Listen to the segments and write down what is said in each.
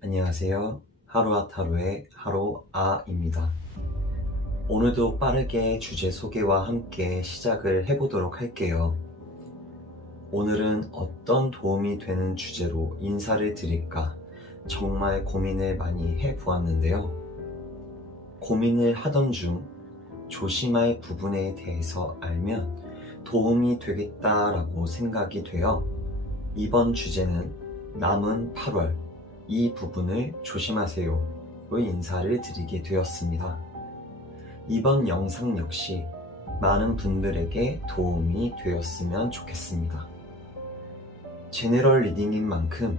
안녕하세요. 하루아타로의 하루아입니다. 오늘도 빠르게 주제 소개와 함께 시작을 해보도록 할게요. 오늘은 어떤 도움이 되는 주제로 인사를 드릴까 정말 고민을 많이 해보았는데요. 고민을 하던 중 조심할 부분에 대해서 알면 도움이 되겠다라고 생각이 되어 이번 주제는 남은 8월 이 부분을 조심하세요로 인사를 드리게 되었습니다. 이번 영상 역시 많은 분들에게 도움이 되었으면 좋겠습니다. 제너럴 리딩인 만큼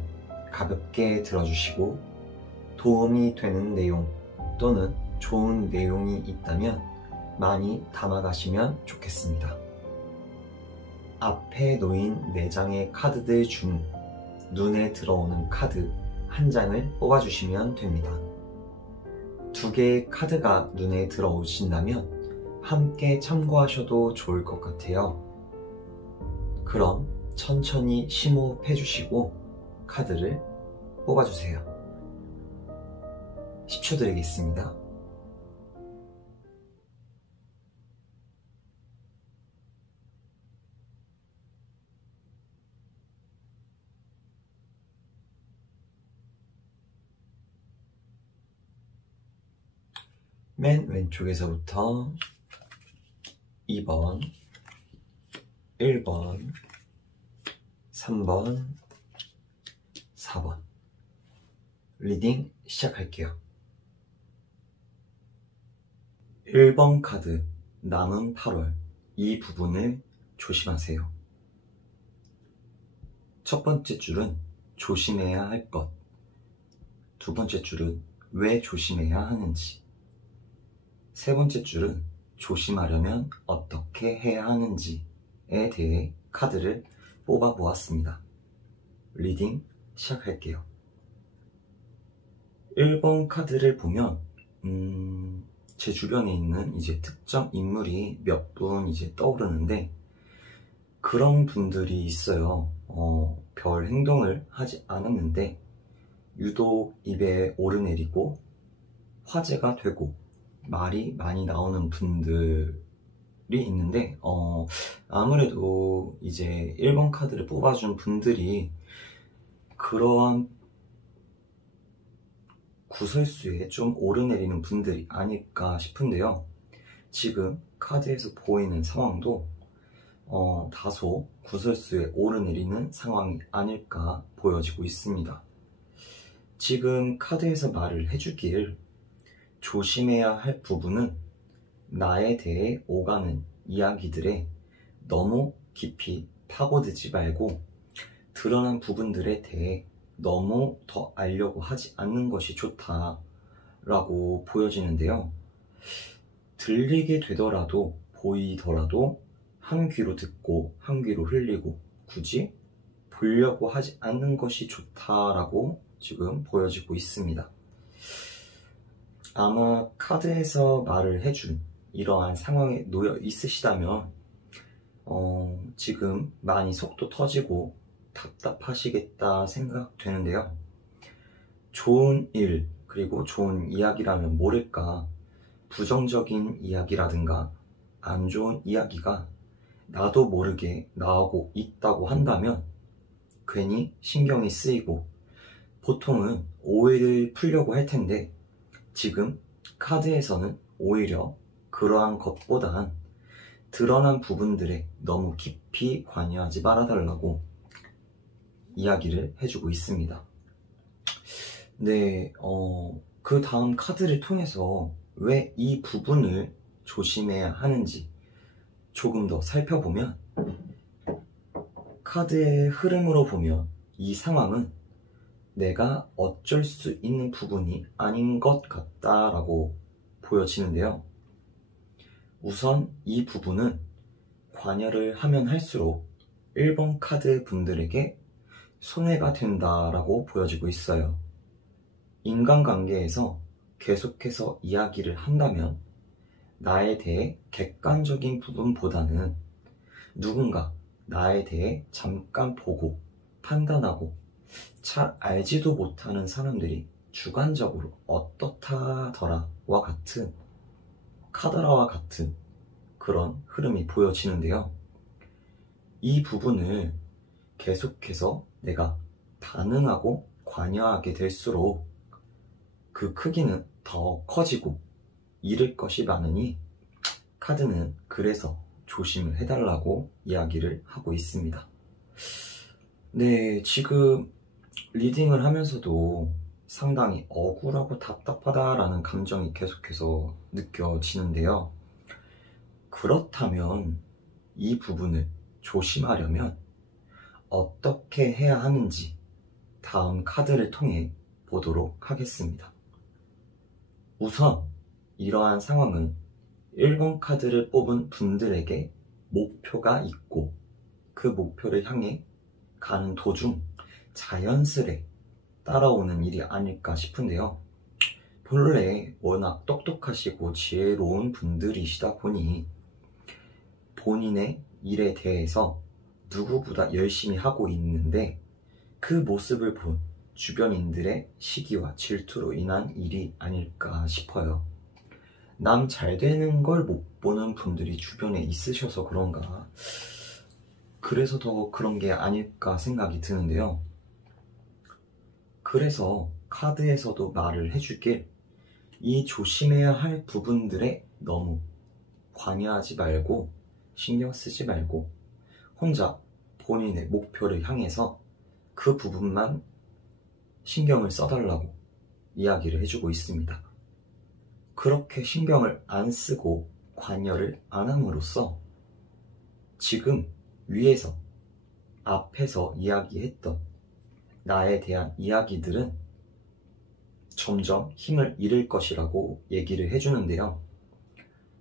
가볍게 들어주시고 도움이 되는 내용 또는 좋은 내용이 있다면 많이 담아가시면 좋겠습니다. 앞에 놓인 4장의 카드들 중 눈에 들어오는 카드 한 장을 뽑아주시면 됩니다. 2개의 카드가 눈에 들어오신다면 함께 참고하셔도 좋을 것 같아요. 그럼 천천히 심호흡 해주시고 카드를 뽑아주세요. 10초 드리겠습니다. 맨 왼쪽에서부터 2번, 1번, 3번, 4번 리딩 시작할게요. 1번 카드 남은 8월 이 부분을 조심하세요. 첫 번째 줄은 조심해야 할 것, 두 번째 줄은 왜 조심해야 하는지, 세 번째 줄은 조심하려면 어떻게 해야 하는지에 대해 카드를 뽑아 보았습니다. 리딩 시작할게요. 1번 카드를 보면 제 주변에 있는 이제 특정 인물이 몇 분 이제 떠오르는데 그런 분들이 있어요. 별 행동을 하지 않았는데 유독 입에 오르내리고 화제가 되고 말이 많이 나오는 분들이 있는데 아무래도 이제 1번 카드를 뽑아준 분들이 그러한 구설수에 좀 오르내리는 분들이 아닐까 싶은데요. 지금 카드에서 보이는 상황도 다소 구설수에 오르내리는 상황이 아닐까 보여지고 있습니다. 지금 카드에서 말을 해주길 조심해야 할 부분은 나에 대해 오가는 이야기들에 너무 깊이 파고들지 말고 드러난 부분들에 대해 너무 더 알려고 하지 않는 것이 좋다라고 보여지는데요. 들리게 되더라도 보이더라도 한 귀로 듣고 한 귀로 흘리고 굳이 보려고 하지 않는 것이 좋다라고 지금 보여지고 있습니다. 아마 카드에서 말을 해준 이러한 상황에 놓여 있으시다면 지금 많이 속도 터지고 답답하시겠다 생각되는데요. 좋은 일 그리고 좋은 이야기라면 모를까 부정적인 이야기라든가 안 좋은 이야기가 나도 모르게 나오고 있다고 한다면 괜히 신경이 쓰이고 보통은 오해를 풀려고 할 텐데 지금 카드에서는 오히려 그러한 것보단 드러난 부분들에 너무 깊이 관여하지 말아달라고 이야기를 해주고 있습니다. 네, 그 다음 카드를 통해서 왜 이 부분을 조심해야 하는지 조금 더 살펴보면 카드의 흐름으로 보면 이 상황은 내가 어쩔 수 있는 부분이 아닌 것 같다라고 보여지는데요. 우선 이 부분은 관여를 하면 할수록 1번 카드 분들에게 손해가 된다라고 보여지고 있어요. 인간관계에서 계속해서 이야기를 한다면 나에 대해 객관적인 부분보다는 누군가 나에 대해 잠깐 보고 판단하고 잘 알지도 못하는 사람들이 주관적으로 어떻다더라와 같은 카더라와 같은 그런 흐름이 보여지는데요. 이 부분을 계속해서 내가 반응하고 관여하게 될수록 그 크기는 더 커지고 잃을 것이 많으니 카드는 그래서 조심을 해달라고 이야기를 하고 있습니다. 네, 지금 리딩을 하면서도 상당히 억울하고 답답하다라는 감정이 계속해서 느껴지는데요. 그렇다면 이 부분을 조심하려면 어떻게 해야 하는지 다음 카드를 통해 보도록 하겠습니다. 우선 이러한 상황은 1번 카드를 뽑은 분들에게 목표가 있고 그 목표를 향해 가는 도중 자연스레 따라오는 일이 아닐까 싶은데요. 본래 워낙 똑똑하시고 지혜로운 분들이시다 보니 본인의 일에 대해서 누구보다 열심히 하고 있는데 그 모습을 본 주변인들의 시기와 질투로 인한 일이 아닐까 싶어요. 남 잘 되는 걸 못 보는 분들이 주변에 있으셔서 그런가, 그래서 더 그런 게 아닐까 생각이 드는데요. 그래서 카드에서도 말을 해주길, 이 조심해야 할 부분들에 너무 관여하지 말고 신경 쓰지 말고 혼자 본인의 목표를 향해서 그 부분만 신경을 써달라고 이야기를 해주고 있습니다. 그렇게 신경을 안 쓰고 관여를 안 함으로써 지금 위에서 앞에서 이야기했던 나에 대한 이야기들은 점점 힘을 잃을 것이라고 얘기를 해주는데요.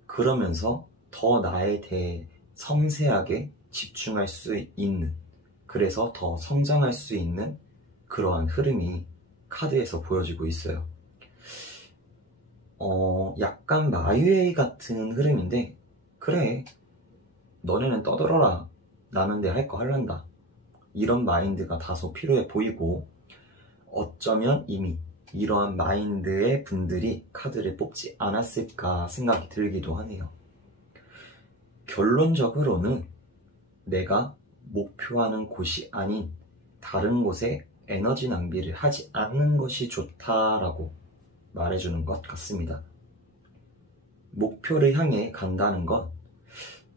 그러면서 더 나에 대해 섬세하게 집중할 수 있는, 그래서 더 성장할 수 있는 그러한 흐름이 카드에서 보여지고 있어요. 약간 마유에이 같은 흐름인데, 그래, 너네는 떠들어라, 나는 내 할 거 할란다, 이런 마인드가 다소 필요해 보이고, 어쩌면 이미 이러한 마인드의 분들이 카드를 뽑지 않았을까 생각이 들기도 하네요. 결론적으로는 내가 목표하는 곳이 아닌 다른 곳에 에너지 낭비를 하지 않는 것이 좋다라고 말해주는 것 같습니다. 목표를 향해 간다는 건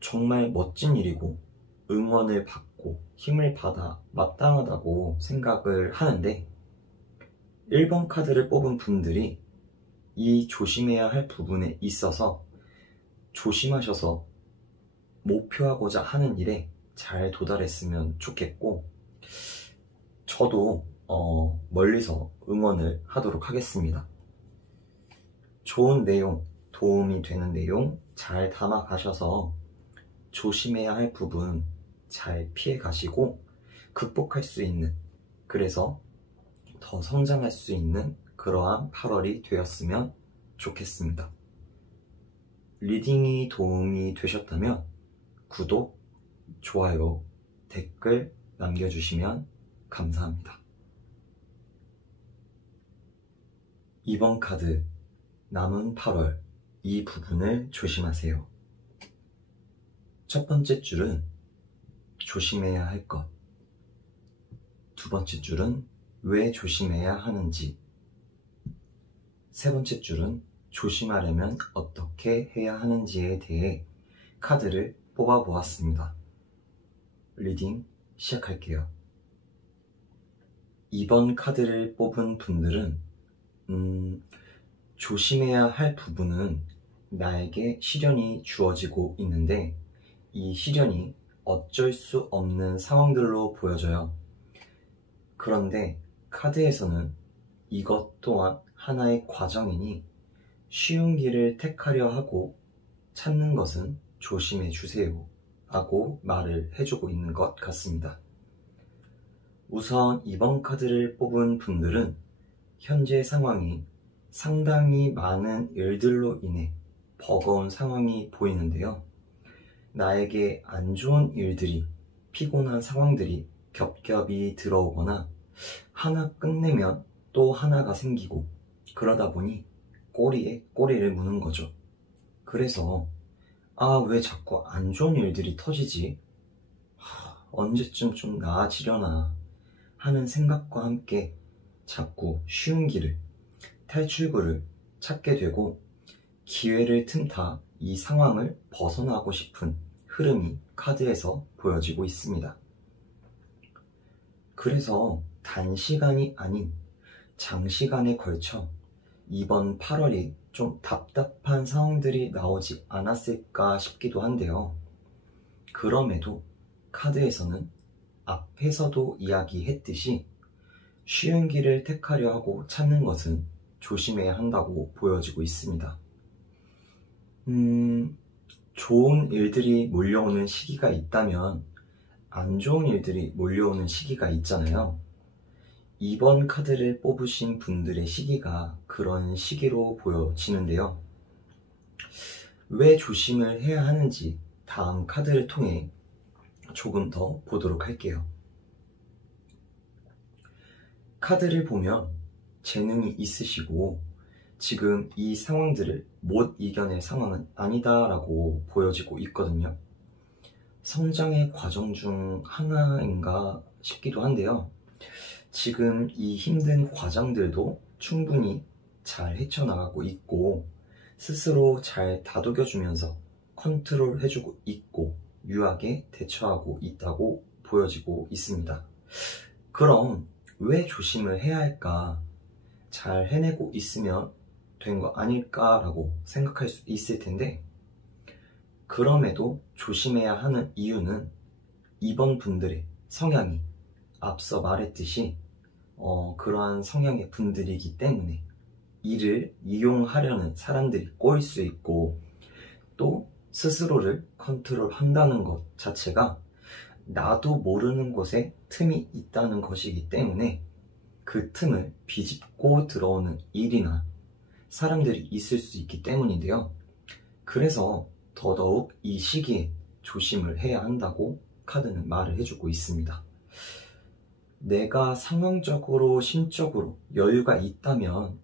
정말 멋진 일이고 응원을 받고 힘을 받아 마땅하다고 생각을 하는데, 1번 카드를 뽑은 분들이 이 조심해야 할 부분에 있어서 조심하셔서 목표하고자 하는 일에 잘 도달했으면 좋겠고, 저도 멀리서 응원을 하도록 하겠습니다. 좋은 내용, 도움이 되는 내용 잘 담아 가셔서 조심해야 할 부분 잘 피해 가시고 극복할 수 있는, 그래서 더 성장할 수 있는 그러한 8월이 되었으면 좋겠습니다. 리딩이 도움이 되셨다면 구독, 좋아요, 댓글 남겨주시면 감사합니다. 이번 카드, 남은 8월, 이 부분을 조심하세요. 첫 번째 줄은 조심해야 할 것, 두 번째 줄은 왜 조심해야 하는지, 세 번째 줄은 조심하려면 어떻게 해야 하는지에 대해 카드를 뽑아 보았습니다. 리딩 시작할게요. 2번 카드를 뽑은 분들은 조심해야 할 부분은 나에게 시련이 주어지고 있는데 이 시련이 어쩔 수 없는 상황들로 보여져요. 그런데 카드에서는 이것 또한 하나의 과정이니 쉬운 길을 택하려 하고 찾는 것은 조심해 주세요 라고 말을 해주고 있는 것 같습니다. 우선 이번 카드를 뽑은 분들은 현재 상황이 상당히 많은 일들로 인해 버거운 상황이 보이는데요. 나에게 안 좋은 일들이, 피곤한 상황들이 겹겹이 들어오거나 하나 끝내면 또 하나가 생기고 그러다 보니 꼬리에 꼬리를 무는 거죠. 그래서 왜 자꾸 안 좋은 일들이 터지지? 언제쯤 좀 나아지려나 하는 생각과 함께 자꾸 쉬운 길을, 탈출구를 찾게 되고 기회를 틈타 이 상황을 벗어나고 싶은 흐름이 카드에서 보여지고 있습니다. 그래서 단시간이 아닌 장시간에 걸쳐 이번 8월이 좀 답답한 상황들이 나오지 않았을까 싶기도 한데요. 그럼에도 카드에서는 앞에서도 이야기했듯이 쉬운 길을 택하려 하고 찾는 것은 조심해야 한다고 보여지고 있습니다. 좋은 일들이 몰려오는 시기가 있다면 안 좋은 일들이 몰려오는 시기가 있잖아요. 이번 카드를 뽑으신 분들의 시기가 그런 시기로 보여지는데요. 왜 조심을 해야 하는지 다음 카드를 통해 조금 더 보도록 할게요. 카드를 보면 재능이 있으시고 지금 이 상황들을 못 이겨낼 상황은 아니다라고 보여지고 있거든요. 성장의 과정 중 하나인가 싶기도 한데요. 지금 이 힘든 과정들도 충분히 잘 헤쳐나가고 있고 스스로 잘 다독여주면서 컨트롤해주고 있고 유하게 대처하고 있다고 보여지고 있습니다. 그럼 왜 조심을 해야 할까? 잘 해내고 있으면 된 거 아닐까라고 생각할 수 있을 텐데 그럼에도 조심해야 하는 이유는 이번 분들의 성향이 앞서 말했듯이 그러한 성향의 분들이기 때문에 이를 이용하려는 사람들이 꼬일 수 있고 또 스스로를 컨트롤한다는 것 자체가 나도 모르는 곳에 틈이 있다는 것이기 때문에 그 틈을 비집고 들어오는 일이나 사람들이 있을 수 있기 때문인데요. 그래서 더더욱 이 시기에 조심을 해야 한다고 카드는 말을 해주고 있습니다. 내가 상황적으로 심적으로 여유가 있다면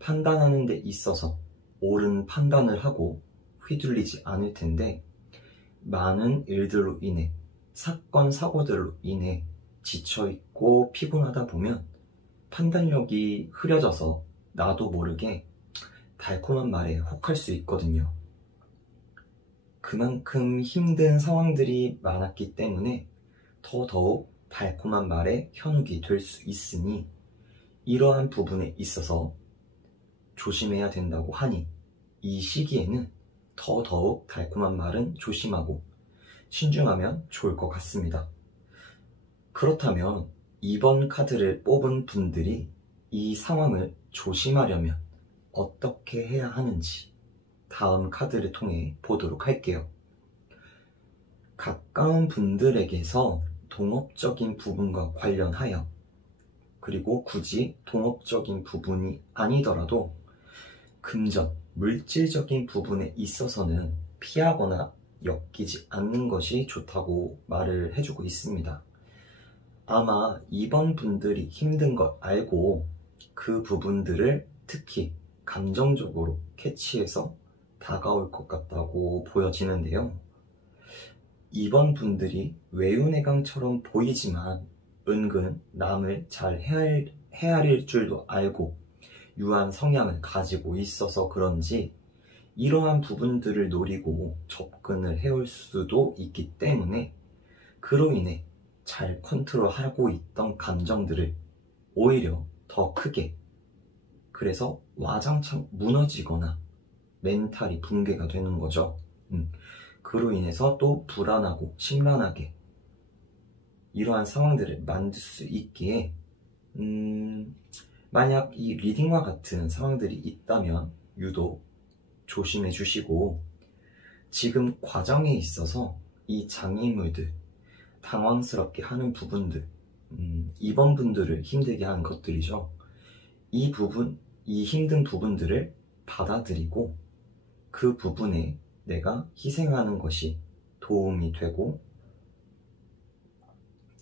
판단하는 데 있어서 옳은 판단을 하고 휘둘리지 않을 텐데 많은 일들로 인해 사건 사고들로 인해 지쳐있고 피곤하다 보면 판단력이 흐려져서 나도 모르게 달콤한 말에 혹할 수 있거든요. 그만큼 힘든 상황들이 많았기 때문에 더더욱 달콤한 말에 현혹이 될 수 있으니 이러한 부분에 있어서 조심해야 된다고 하니 이 시기에는 더더욱 달콤한 말은 조심하고 신중하면 좋을 것 같습니다. 그렇다면 이번 카드를 뽑은 분들이 이 상황을 조심하려면 어떻게 해야 하는지 다음 카드를 통해 보도록 할게요. 가까운 분들에게서 동업적인 부분과 관련하여 그리고 굳이 동업적인 부분이 아니더라도 금전, 물질적인 부분에 있어서는 피하거나 엮이지 않는 것이 좋다고 말을 해주고 있습니다. 아마 이번 분들이 힘든 걸 알고 그 부분들을 특히 감정적으로 캐치해서 다가올 것 같다고 보여지는데요. 이번 분들이 외유내강처럼 보이지만 은근 남을 잘 헤아릴 줄도 알고 유한 성향을 가지고 있어서 그런지 이러한 부분들을 노리고 접근을 해올 수도 있기 때문에 그로 인해 잘 컨트롤하고 있던 감정들을 오히려 더 크게 그래서 와장창 무너지거나 멘탈이 붕괴가 되는 거죠. 그로 인해서 또 불안하고 심란하게 이러한 상황들을 만들 수 있기에 만약 이 리딩과 같은 상황들이 있다면 유독 조심해 주시고 지금 과정에 있어서 이 장애물들 당황스럽게 하는 부분들 이번 분들을 힘들게 하는 것들이죠. 이 힘든 부분들을 받아들이고 그 부분에 내가 희생하는 것이 도움이 되고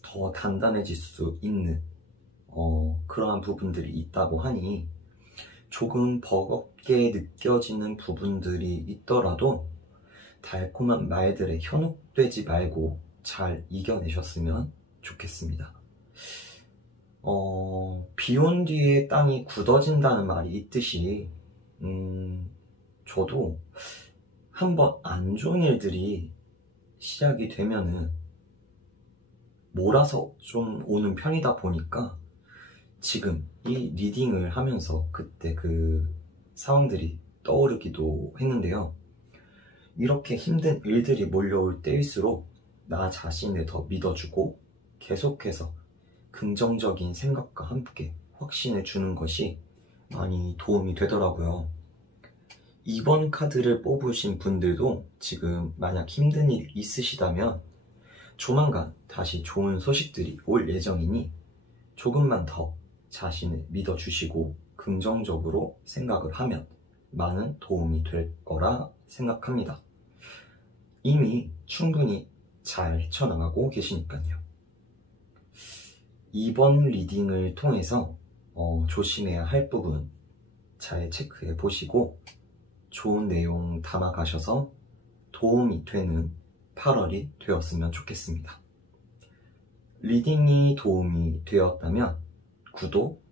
더 단단해질 수 있는 그러한 부분들이 있다고 하니 조금 버겁게 느껴지는 부분들이 있더라도 달콤한 말들에 현혹되지 말고 잘 이겨내셨으면 좋겠습니다. 비 온 뒤에 땅이 굳어진다는 말이 있듯이 저도 한번 안 좋은 일들이 시작이 되면은 몰아서 좀 오는 편이다 보니까 지금 이 리딩을 하면서 그때 그 상황들이 떠오르기도 했는데요. 이렇게 힘든 일들이 몰려올 때일수록 나 자신을 더 믿어주고 계속해서 긍정적인 생각과 함께 확신을 주는 것이 많이 도움이 되더라고요. 이번 카드를 뽑으신 분들도 지금 만약 힘든 일 있으시다면 조만간 다시 좋은 소식들이 올 예정이니 조금만 더 자신을 믿어주시고 긍정적으로 생각을 하면 많은 도움이 될 거라 생각합니다. 이미 충분히 잘 헤쳐나가고 계시니까요. 이번 리딩을 통해서 조심해야 할 부분 잘 체크해 보시고 좋은 내용 담아 가셔서 도움이 되는 8월이 되었으면 좋겠습니다. 리딩이 도움이 되었다면 구독,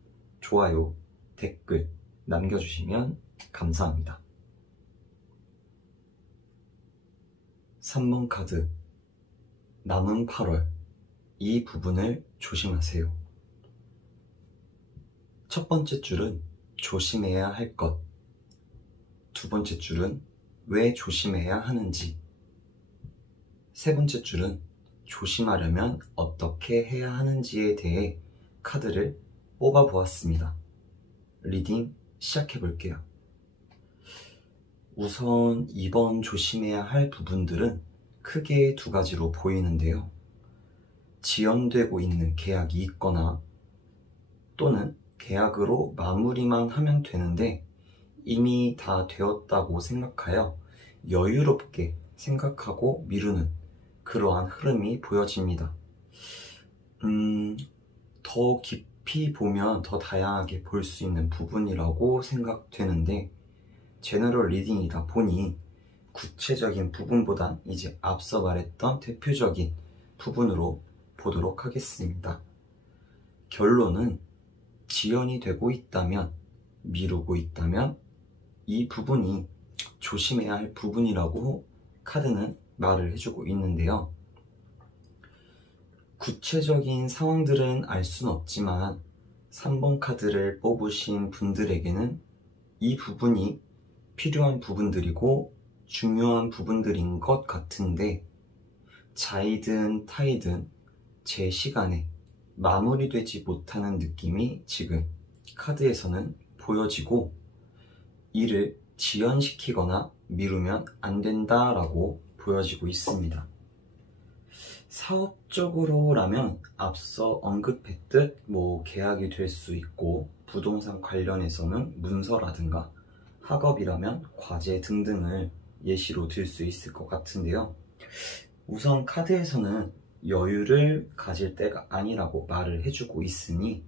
좋아요, 댓글 남겨주시면 감사합니다. 3번 카드, 남은 8월, 이 부분을 조심하세요. 첫 번째 줄은 조심해야 할 것, 두 번째 줄은 왜 조심해야 하는지, 세 번째 줄은 조심하려면 어떻게 해야 하는지에 대해 카드를 뽑아 보았습니다. 리딩 시작해 볼게요. 우선 이번 조심해야 할 부분들은 크게 두 가지로 보이는데요. 지연되고 있는 계약이 있거나 또는 계약으로 마무리만 하면 되는데 이미 다 되었다고 생각하여 여유롭게 생각하고 미루는 그러한 흐름이 보여집니다. 더 깊이 보면 더 다양하게 볼 수 있는 부분이라고 생각되는데 제너럴 리딩이다 보니 구체적인 부분보단 이제 앞서 말했던 대표적인 부분으로 보도록 하겠습니다. 결론은 지연이 되고 있다면, 미루고 있다면 이 부분이 조심해야 할 부분이라고 카드는 말을 해주고 있는데요. 구체적인 상황들은 알 수는 없지만 3번 카드를 뽑으신 분들에게는 이 부분이 필요한 부분들이고 중요한 부분들인 것 같은데 자이든 타이든 제 시간에 마무리되지 못하는 느낌이 지금 카드에서는 보여지고 이를 지연시키거나 미루면 안 된다라고 보여지고 있습니다. 사업적으로라면 앞서 언급했듯 계약이 될 수 있고 부동산 관련해서는 문서라든가 학업이라면 과제 등등을 예시로 들 수 있을 것 같은데요. 우선 카드에서는 여유를 가질 때가 아니라고 말을 해주고 있으니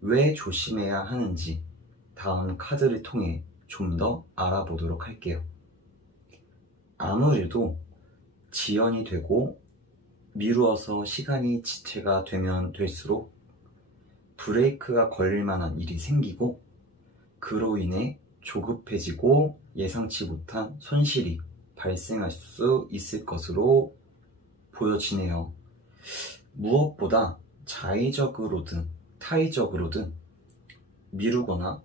왜 조심해야 하는지 다음 카드를 통해 좀 더 알아보도록 할게요. 아무래도 지연이 되고 미루어서 시간이 지체가 되면 될수록 브레이크가 걸릴 만한 일이 생기고 그로 인해 조급해지고 예상치 못한 손실이 발생할 수 있을 것으로 보여지네요. 무엇보다 자의적으로든 타의적으로든 미루거나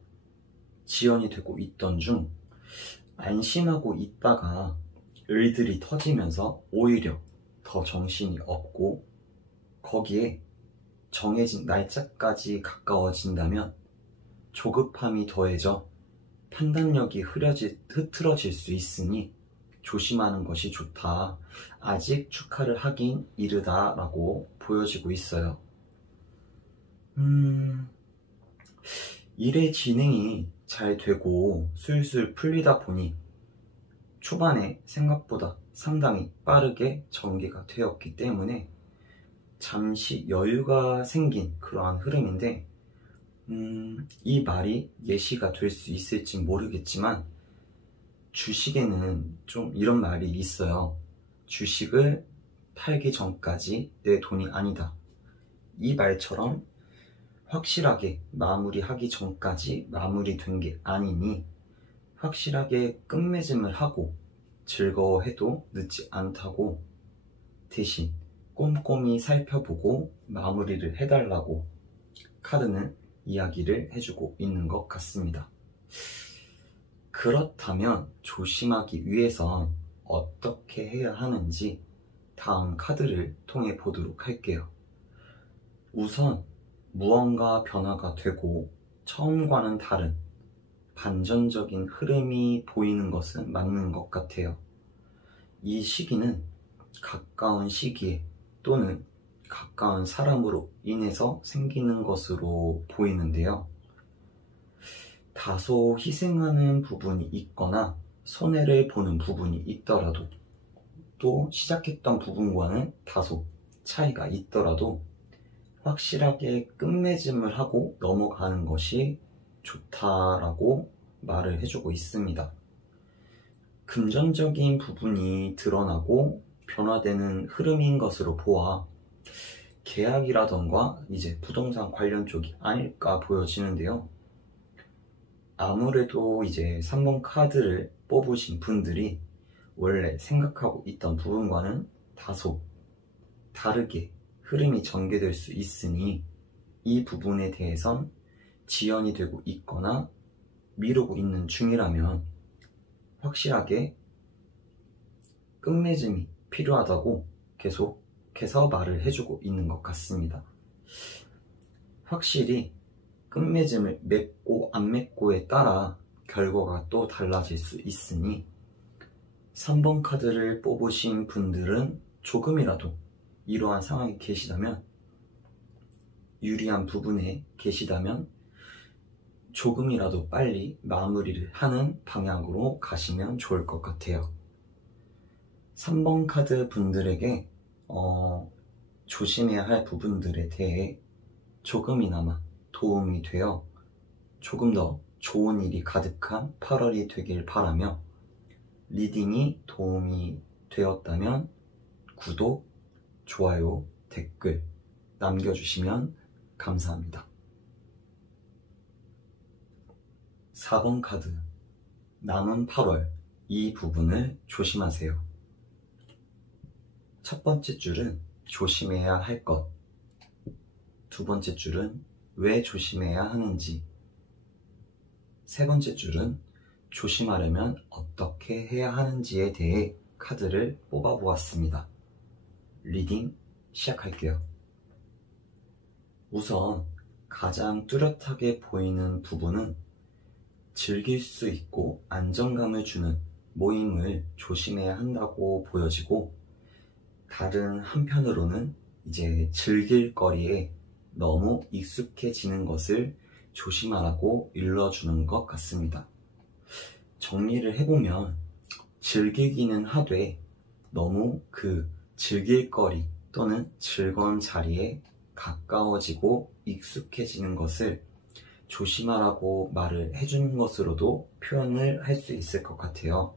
지연이 되고 있던 중 안심하고 있다가 일들이 터지면서 오히려 더 정신이 없고 거기에 정해진 날짜까지 가까워진다면 조급함이 더해져 판단력이 흐트러질 수 있으니 조심하는 것이 좋다. 아직 축하를 하긴 이르다 라고 보여지고 있어요. 일의 진행이 잘 되고 술술 풀리다 보니 초반에 생각보다 상당히 빠르게 전개가 되었기 때문에 잠시 여유가 생긴 그러한 흐름인데, 이 말이 예시가 될 수 있을지 모르겠지만 주식에는 좀 이런 말이 있어요. 주식을 팔기 전까지 내 돈이 아니다. 이 말처럼 확실하게 마무리하기 전까지 마무리된 게 아니니 확실하게 끝맺음을 하고 즐거워해도 늦지 않다고, 대신 꼼꼼히 살펴보고 마무리를 해달라고 카드는 이야기를 해주고 있는 것 같습니다. 그렇다면 조심하기 위해선 어떻게 해야 하는지 다음 카드를 통해 보도록 할게요. 우선 무언가 변화가 되고 처음과는 다른 반전적인 흐름이 보이는 것은 맞는 것 같아요. 이 시기는 가까운 시기에 또는 가까운 사람으로 인해서 생기는 것으로 보이는데요. 다소 희생하는 부분이 있거나 손해를 보는 부분이 있더라도, 또 시작했던 부분과는 다소 차이가 있더라도 확실하게 끝맺음을 하고 넘어가는 것이 좋다라고 말을 해주고 있습니다. 금전적인 부분이 드러나고 변화되는 흐름인 것으로 보아 계약이라던가 이제 부동산 관련 쪽이 아닐까 보여지는데요. 아무래도 이제 3번 카드를 뽑으신 분들이 원래 생각하고 있던 부분과는 다소 다르게 흐름이 전개될 수 있으니 이 부분에 대해선 지연이 되고 있거나 미루고 있는 중이라면 확실하게 끝맺음이 필요하다고 계속해서 말을 해주고 있는 것 같습니다. 확실히 끝맺음을 맺고 안 맺고에 따라 결과가 또 달라질 수 있으니 3번 카드를 뽑으신 분들은 조금이라도 이러한 상황에 계시다면, 유리한 부분에 계시다면 조금이라도 빨리 마무리를 하는 방향으로 가시면 좋을 것 같아요. 3번 카드 분들에게 조심해야 할 부분들에 대해 조금이나마 도움이 되어 조금 더 좋은 일이 가득한 8월이 되길 바라며, 리딩이 도움이 되었다면 구독, 좋아요, 댓글 남겨주시면 감사합니다. 4번 카드, 남은 8월, 이 부분을 조심하세요. 첫 번째 줄은 조심해야 할 것, 두 번째 줄은 왜 조심해야 하는지, 세 번째 줄은 조심하려면 어떻게 해야 하는지에 대해 카드를 뽑아보았습니다. 리딩 시작할게요. 우선 가장 뚜렷하게 보이는 부분은 즐길 수 있고 안정감을 주는 모임을 조심해야 한다고 보여지고, 다른 한편으로는 이제 즐길 거리에 너무 익숙해지는 것을 조심하라고 일러주는 것 같습니다. 정리를 해보면 즐기기는 하되 너무 그 즐길 거리 또는 즐거운 자리에 가까워지고 익숙해지는 것을 조심하라고 말을 해주는 것으로도 표현을 할 수 있을 것 같아요.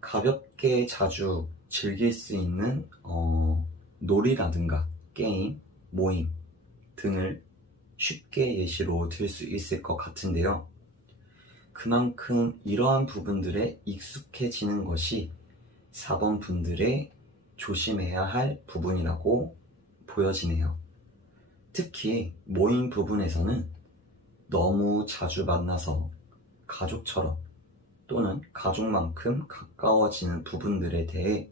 가볍게 자주 즐길 수 있는 놀이라든가 게임, 모임 등을 쉽게 예시로 들 수 있을 것 같은데요. 그만큼 이러한 부분들에 익숙해지는 것이 4번 분들의 조심해야 할 부분이라고 보여지네요. 특히 모임 부분에서는 너무 자주 만나서 가족처럼 또는 가족만큼 가까워지는 부분들에 대해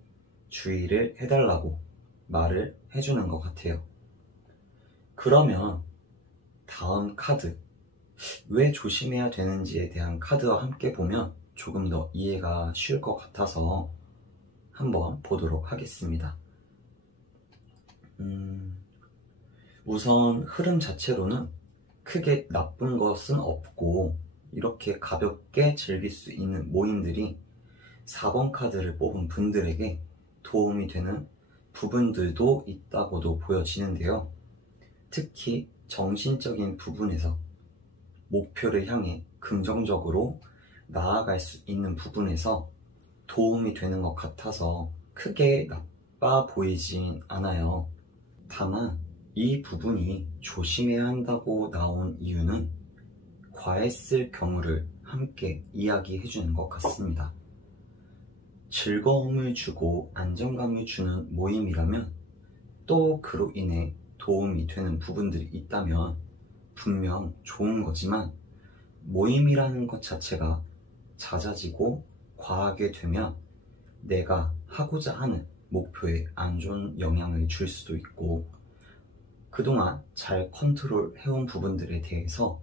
주의를 해달라고 말을 해주는 것 같아요. 그러면 다음 카드, 왜 조심해야 되는지에 대한 카드와 함께 보면 조금 더 이해가 쉬울 것 같아서 한번 보도록 하겠습니다. 우선 흐름 자체로는 크게 나쁜 것은 없고 이렇게 가볍게 즐길 수 있는 모임들이 4번 카드를 뽑은 분들에게 도움이 되는 부분들도 있다고도 보여지는데요. 특히 정신적인 부분에서 목표를 향해 긍정적으로 나아갈 수 있는 부분에서 도움이 되는 것 같아서 크게 나빠 보이진 않아요. 다만 이 부분이 조심해야 한다고 나온 이유는 과했을 경우를 함께 이야기해 주는 것 같습니다. 즐거움을 주고 안정감을 주는 모임이라면 또 그로 인해 도움이 되는 부분들이 있다면 분명 좋은 거지만 모임이라는 것 자체가 잦아지고 과하게 되면 내가 하고자 하는 목표에 안 좋은 영향을 줄 수도 있고 그동안 잘 컨트롤해온 부분들에 대해서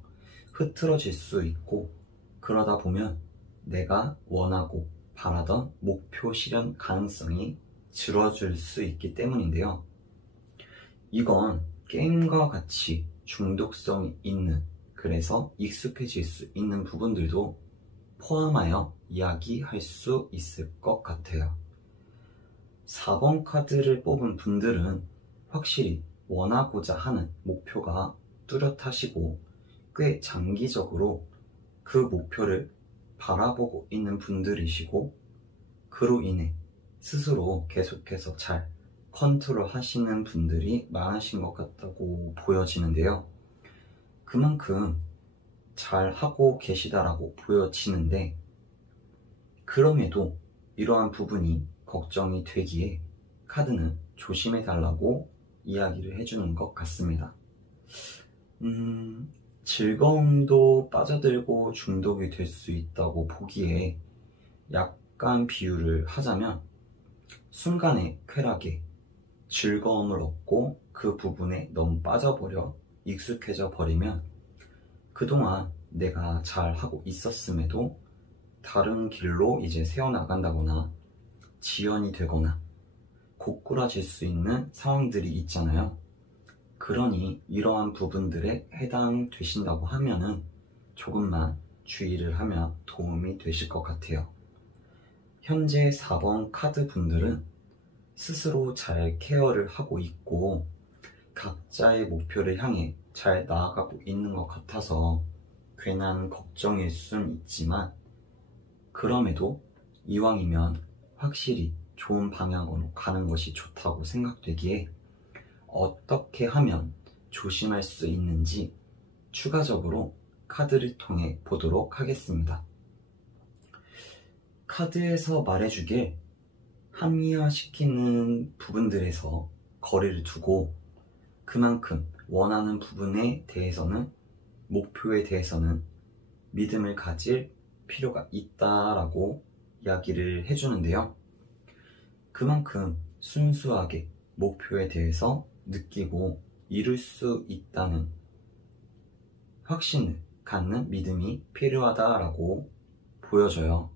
흐트러질 수 있고 그러다 보면 내가 원하고 바라던 목표 실현 가능성이 줄어들 수 있기 때문인데요. 이건 게임과 같이 중독성이 있는 그래서 익숙해질 수 있는 부분들도 포함하여 이야기할 수 있을 것 같아요. 4번 카드를 뽑은 분들은 확실히 원하고자 하는 목표가 뚜렷하시고 꽤 장기적으로 그 목표를 바라보고 있는 분들이시고 그로 인해 스스로 계속해서 잘 컨트롤 하시는 분들이 많으신 것 같다고 보여지는데요. 그만큼 잘 하고 계시다라고 보여지는데 그럼에도 이러한 부분이 걱정이 되기에 카드는 조심해 달라고 이야기를 해주는 것 같습니다. 즐거움도 빠져들고 중독이 될 수 있다고 보기에 약간 비유를 하자면 순간의 쾌락에 즐거움을 얻고 그 부분에 너무 빠져버려 익숙해져 버리면 그동안 내가 잘 하고 있었음에도 다른 길로 이제 새어나간다거나 지연이 되거나 고꾸라질 수 있는 상황들이 있잖아요. 그러니 이러한 부분들에 해당되신다고 하면은 조금만 주의를 하면 도움이 되실 것 같아요. 현재 4번 카드 분들은 스스로 잘 케어를 하고 있고 각자의 목표를 향해 잘 나아가고 있는 것 같아서 괜한 걱정일 순 있지만 그럼에도 이왕이면 확실히 좋은 방향으로 가는 것이 좋다고 생각되기에 어떻게 하면 조심할 수 있는지 추가적으로 카드를 통해 보도록 하겠습니다. 카드에서 말해주길 합리화시키는 부분들에서 거리를 두고 그만큼 원하는 부분에 대해서는 목표에 대해서는 믿음을 가질 필요가 있다라고 이야기를 해주는데요. 그만큼 순수하게 목표에 대해서 느끼고 이룰 수 있다는 확신을 갖는 믿음이 필요하다라고 보여져요.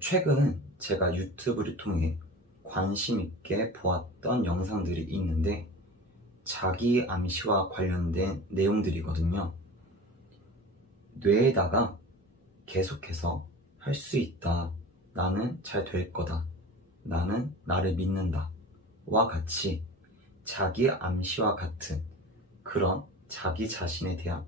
최근 제가 유튜브를 통해 관심 있게 보았던 영상들이 있는데 자기 암시와 관련된 내용들이거든요. 뇌에다가 계속해서 할 수 있다, 나는 잘 될 거다, 나는 나를 믿는다 와 같이 자기 암시와 같은 그런 자기 자신에 대한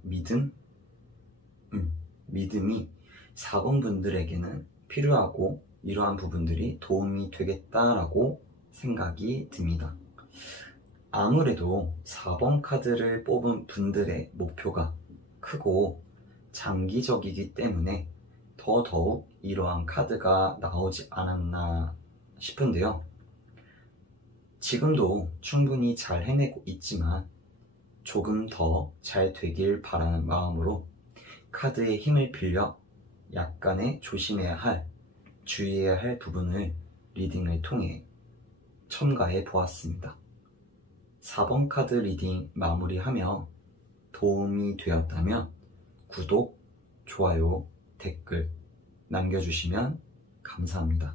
믿음이 4번 분들에게는 필요하고 이러한 부분들이 도움이 되겠다라고 생각이 듭니다. 아무래도 4번 카드를 뽑은 분들의 목표가 크고 장기적이기 때문에 더더욱 이러한 카드가 나오지 않았나 싶은데요. 지금도 충분히 잘 해내고 있지만 조금 더 잘 되길 바라는 마음으로 카드의 힘을 빌려 약간의 조심해야 할, 주의해야 할 부분을 리딩을 통해 첨가해 보았습니다. 4번 카드 리딩 마무리하며 도움이 되었다면 구독, 좋아요, 댓글 남겨주시면 감사합니다.